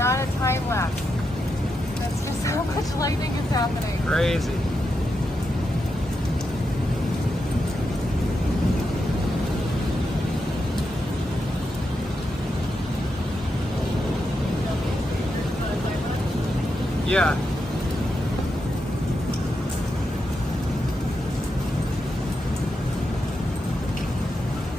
amount of time left. That's just how much lightning is happening. Crazy. Yeah.